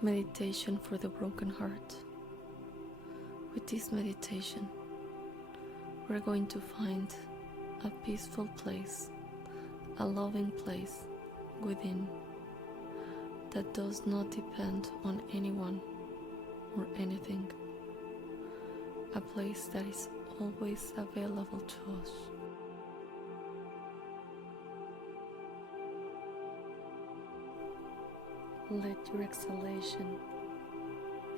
Meditation for the broken heart. With this meditation, we're going to find a peaceful place, a loving place within that does not depend on anyone or anything, a place that is always available to us. Let your exhalation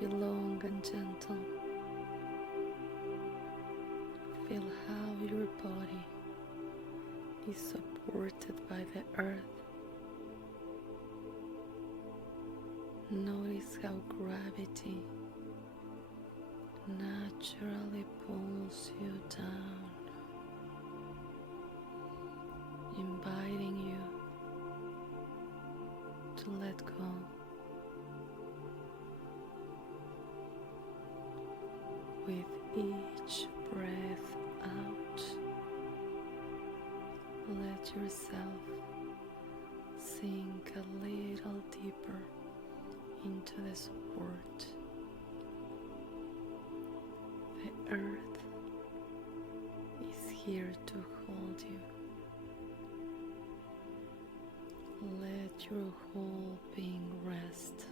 be long and gentle. Feel how your body is supported by the earth. Notice how gravity naturally pulls you down, inviting you to let go. With each breath out, let yourself sink a little deeper into the support. The earth is here to hold you. Let your whole being rest.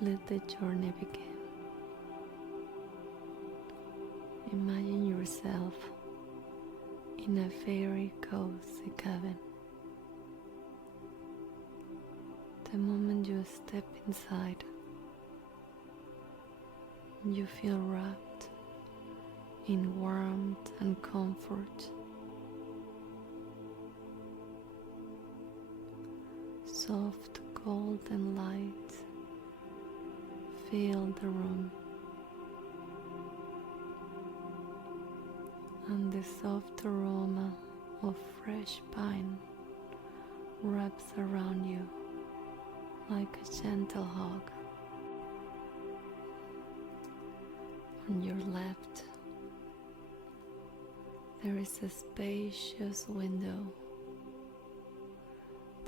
Let the journey begin. Imagine yourself in a very cozy cabin. The moment you step inside, you feel wrapped in warmth and comfort. Soft golden light fill the room, and the soft aroma of fresh pine wraps around you like a gentle hug. On your left, there is a spacious window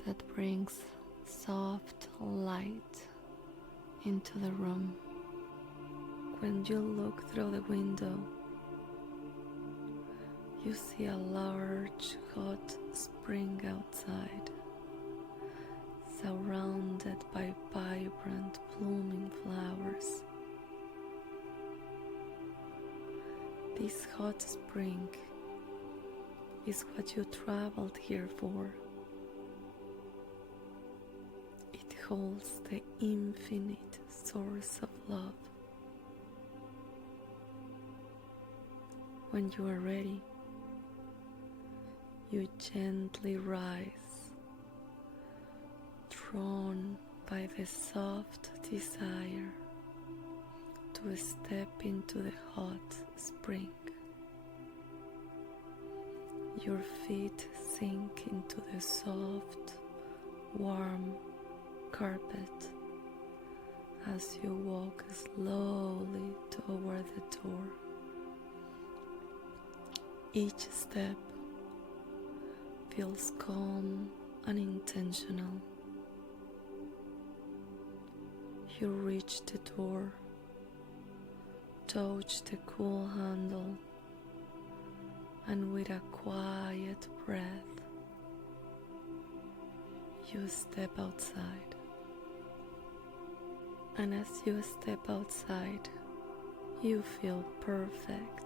that brings soft light into the room. When you look through the window, you see a large hot spring outside, surrounded by vibrant blooming flowers. This hot spring is what you traveled here for. It holds the infinite source of love. When you are ready, you gently rise, drawn by the soft desire to step into the hot spring. Your feet sink into the soft, warm carpet as you walk slowly toward the door. Each step feels calm and intentional. You reach the door, touch the cool handle, and with a quiet breath, you step outside. And as you step outside, you feel perfect,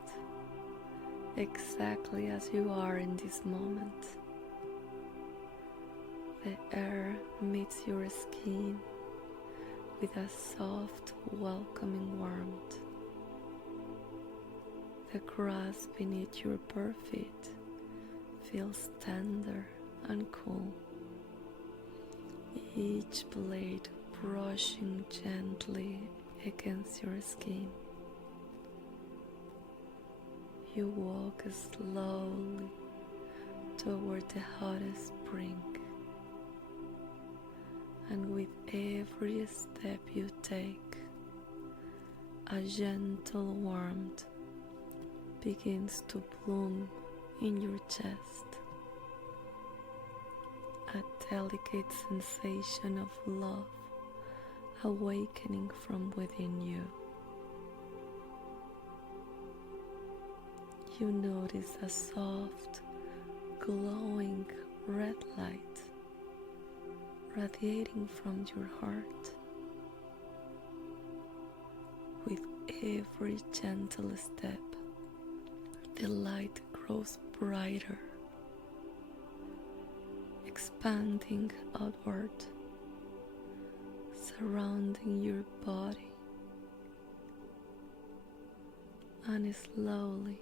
exactly as you are in this moment. The air meets your skin with a soft, welcoming warmth. The grass beneath your bare feet feels tender and cool, each blade brushing gently against your skin. You walk slowly toward the hottest spring, and with every step you take, a gentle warmth begins to bloom in your chest, a delicate sensation of love awakening from within you. You notice a soft, glowing red light radiating from your heart. With every gentle step, the light grows brighter, expanding outward, surrounding your body, and slowly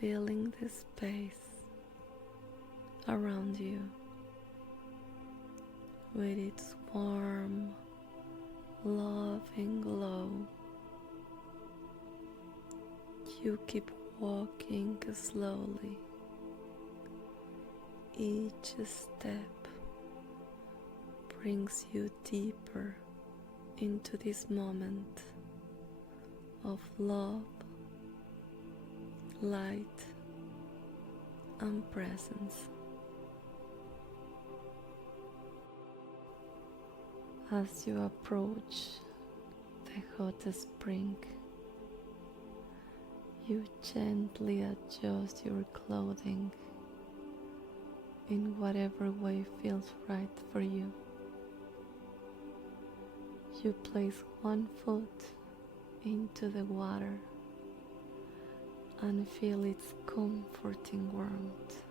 filling the space around you with its warm, loving glow. You keep walking slowly. Each step brings you deeper into this moment of love, light, and presence. As you approach the hot spring, you gently adjust your clothing in whatever way feels right for you. You place one foot into the water and feel its comforting warmth.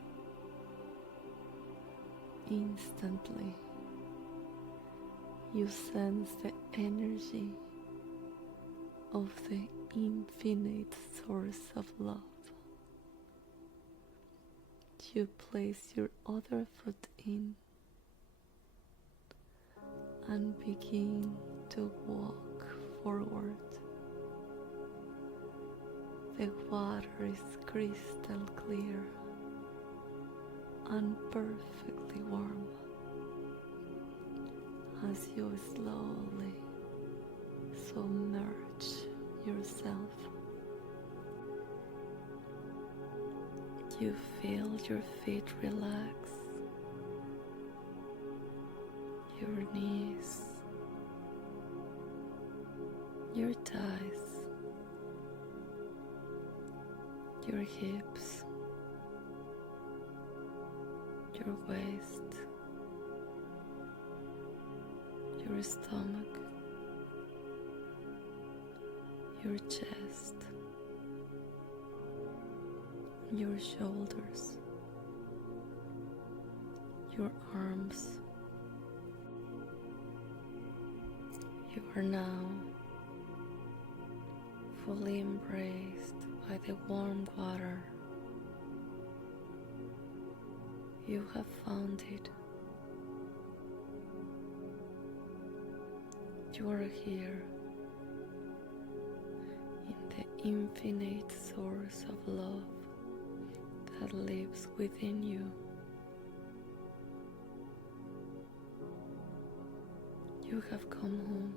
Instantly, you sense the energy of the infinite source of love. You place your other foot in and begin to walk forward. The water is crystal clear and perfectly warm. As you slowly submerge yourself, you feel your feet relax, your knees, your thighs, your hips, your waist, your stomach, your chest, your shoulders, your arms. You are now fully embraced by the warm water. You have found it. You are here in the infinite source of love that lives within you. You have come home.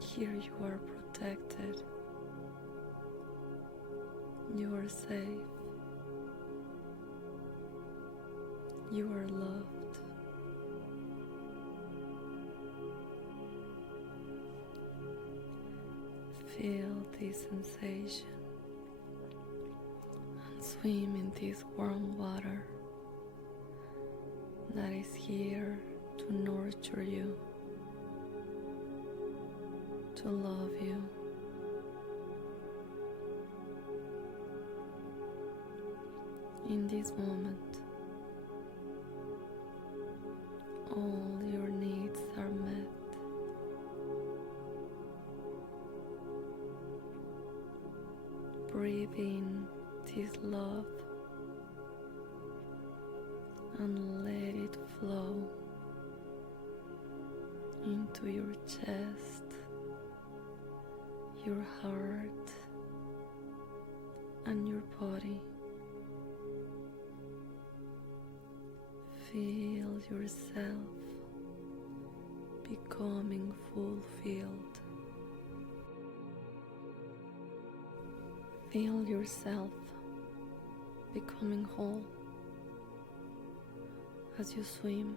Here you are protected. You are safe. You are loved. Feel this sensation and swim in this warm water that is here to nurture you, to love you. In this moment, all your needs are met. Breathe in this love and let it flow into your chest, your heart, and your body. Feel yourself becoming fulfilled Feel yourself becoming whole as you swim.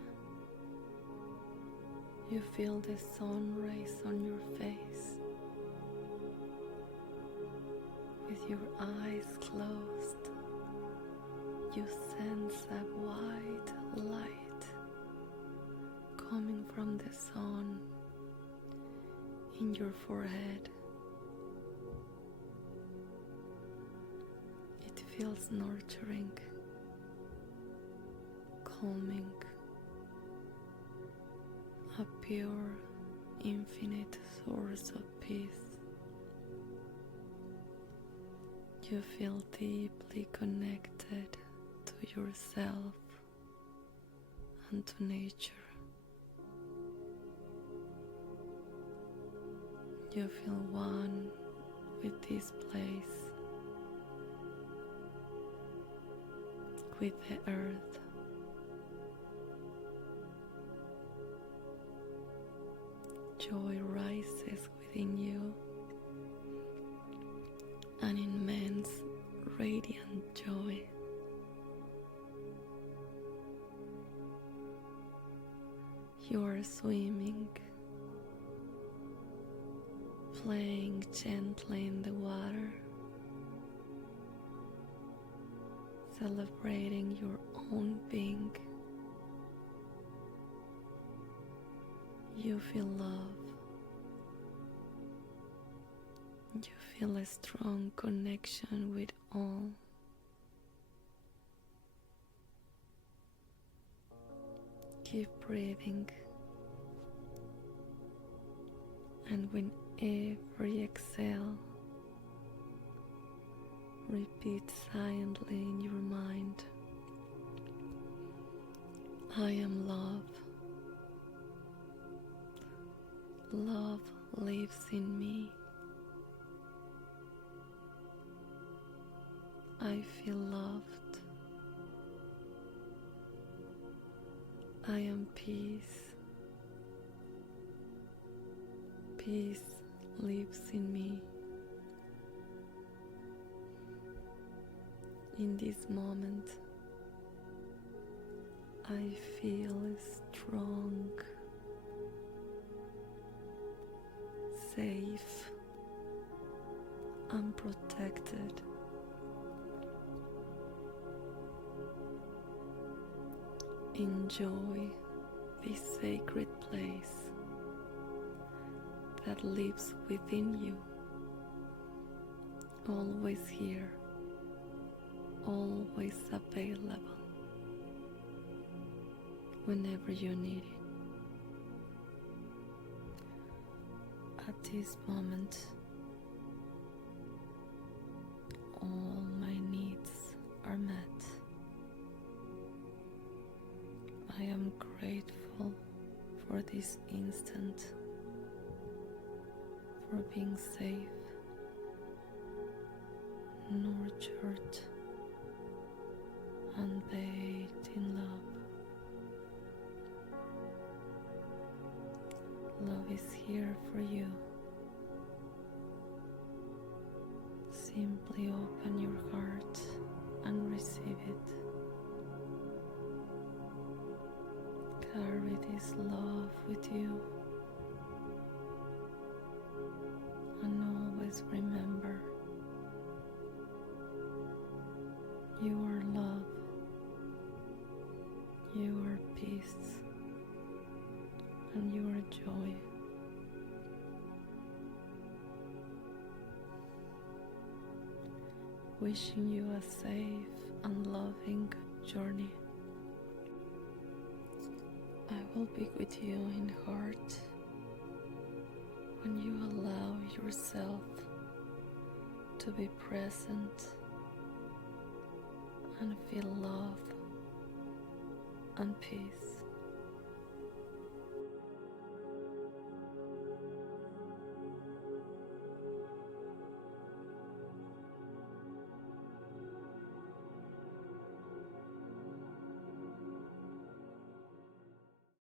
You feel the sun rays on your face. With your eyes closed, you sense a white light coming from the sun in your forehead. It feels nurturing, calming, a pure, infinite source of peace. You feel deeply connected to yourself and to nature. You feel one with this place, with the earth. Joy rises within you, an immense, radiant joy. You are swimming, playing gently in the water, celebrating your own being. You feel love. You feel a strong connection with all. Keep breathing, and with every exhale, repeat silently in your mind, I am love. Love lives in me. I feel loved. I am peace. Peace lives in me. In this moment, I feel strong, safe, and protected. Enjoy this sacred place that lives within you, always here, always available, whenever you need it. At this moment, all my needs are met. I am grateful for this instant, for being safe, nurtured, and bathed in love. Love is here for you. Simply open your heart and receive it. Carry this love with you, and always remember, you are love, you are peace, and you are joy. Wishing you a safe and loving journey. I will be with you in heart when you allow yourself to be present and feel love and peace.